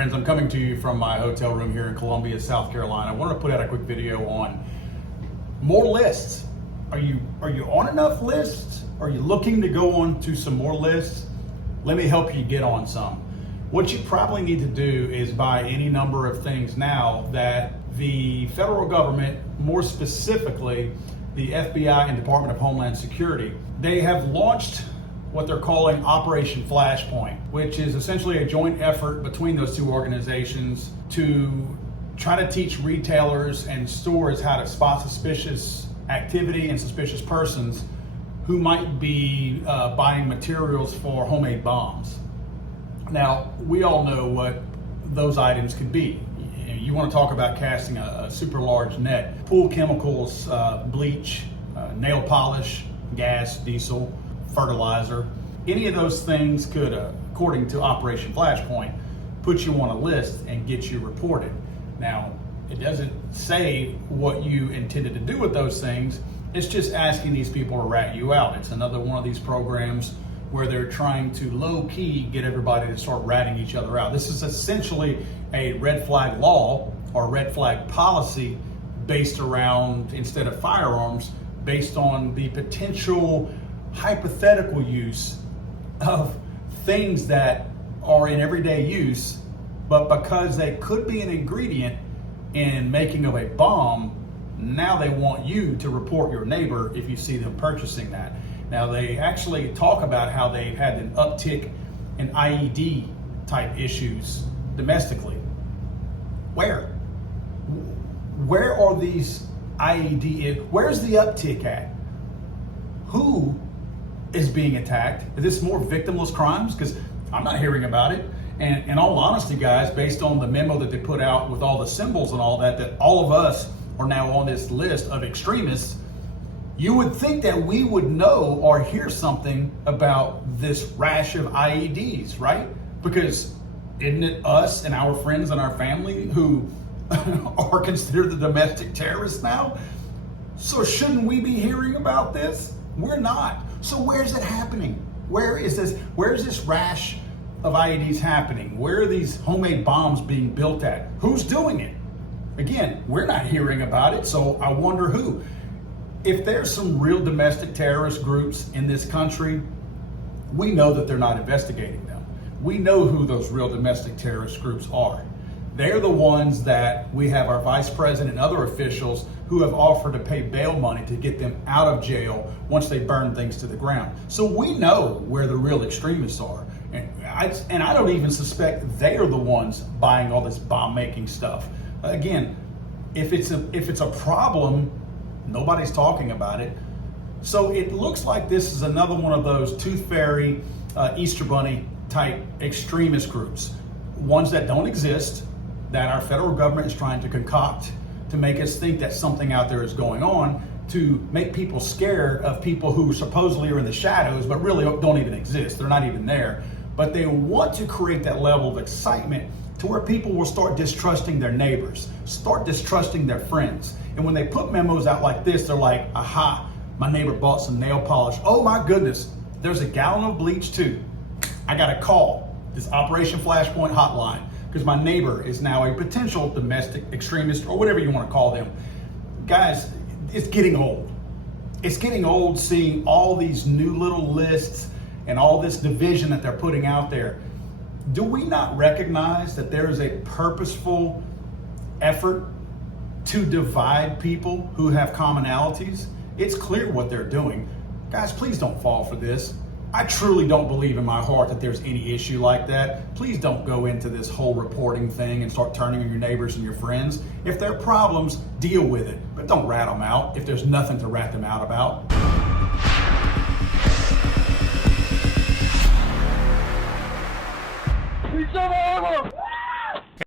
friends, I'm coming to you from my hotel room here in Columbia, South Carolina. I wanted to put out a quick video on more lists. Are you on enough lists? Are you looking to go on to some more lists? Let me help you get on some. What you probably need to do is buy any number of things now that the federal government, more specifically the FBI and Department of Homeland Security, they have launched what they're calling Operation Flashpoint, which is essentially a joint effort between those two organizations to try to teach retailers and stores how to spot suspicious activity and suspicious persons who might be buying materials for homemade bombs. Now, we all know what those items could be. You want to talk about casting a super large net. Pool chemicals, bleach, nail polish, gas, diesel, fertilizer. Any of those things could, according to Operation Flashpoint, put you on a list and get you reported. Now, it doesn't say what you intended to do with those things. It's just asking these people to rat you out. It's another one of these programs where they're trying to low-key get everybody to start ratting each other out. This is essentially a red flag law or red flag policy based around, instead of firearms, based on the potential hypothetical use of things that are in everyday use, but because they could be an ingredient in making of a bomb, now they want you to report your neighbor if you see them purchasing that. Now, they actually talk about how they've had an uptick in IED type issues domestically. Where are these IED? Where's the uptick at? Who is being attacked? Is this more victimless crimes? Because I'm not hearing about it. And in all honesty, guys, based on the memo that they put out with all the symbols and all that, that all of us are now on this list of extremists, you would think that we would know or hear something about this rash of IEDs, right? Because isn't it us and our friends and our family who are considered the domestic terrorists now? So shouldn't we be hearing about this? We're not. So where's it happening? Where is this rash of IEDs happening? Where are these homemade bombs being built at? Who's doing it? Again, we're not hearing about it, so I wonder who. If there's some real domestic terrorist groups in this country, we know that they're not investigating them. We know who those real domestic terrorist groups are. They're the ones that we have our vice president and other officials who have offered to pay bail money to get them out of jail once they burn things to the ground. So we know where the real extremists are. And I don't even suspect they are the ones buying all this bomb making stuff. Again, if it's a problem, nobody's talking about it. So it looks like this is another one of those tooth fairy, Easter bunny type extremist groups. Ones that don't exist, that our federal government is trying to concoct to make us think that something out there is going on, to make people scared of people who supposedly are in the shadows, but really don't even exist. They're not even there. But they want to create that level of excitement to where people will start distrusting their neighbors, start distrusting their friends. And when they put memos out like this, they're like, aha, my neighbor bought some nail polish. Oh my goodness, there's a gallon of bleach too. I got to call this Operation Flashpoint hotline because my neighbor is now a potential domestic extremist or whatever you want to call them. Guys, it's getting old. It's getting old seeing all these new little lists and all this division that they're putting out there. Do we not recognize that there is a purposeful effort to divide people who have commonalities? It's clear what they're doing. Guys, please don't fall for this. I truly don't believe in my heart that there's any issue like that. Please don't go into this whole reporting thing and start turning on your neighbors and your friends. If there are problems, deal with it, but don't rat them out if there's nothing to rat them out about. He's so horrible!